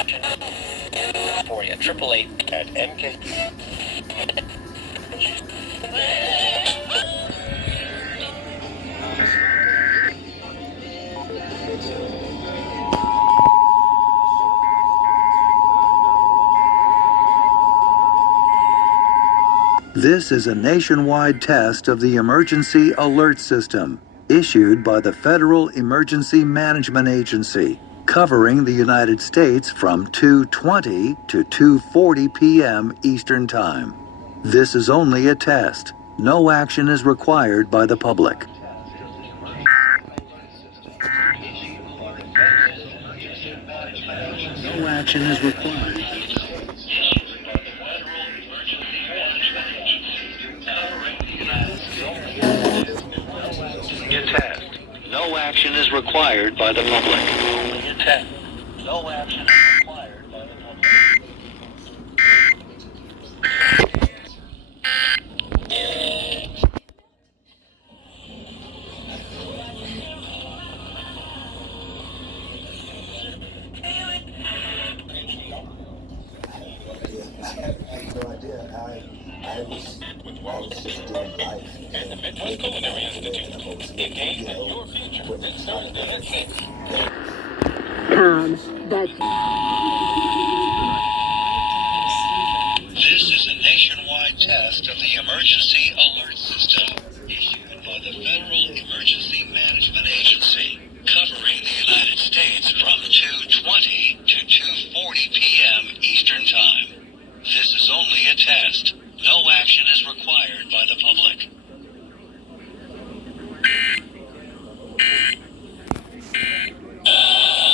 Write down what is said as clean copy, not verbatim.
For you, 888 at MK. This is a nationwide test of the Emergency Alert System, issued by the Federal Emergency Management Agency, covering the United States from 2:20 to 2:40 p.m. Eastern Time. This is only a test. No action is required by the public. No action is required. Your test. No action is required by the public. Your test. No action is required by the public. I had no idea. I was just doing life. And the Midwest Culinary Institute. Engage in your future. That's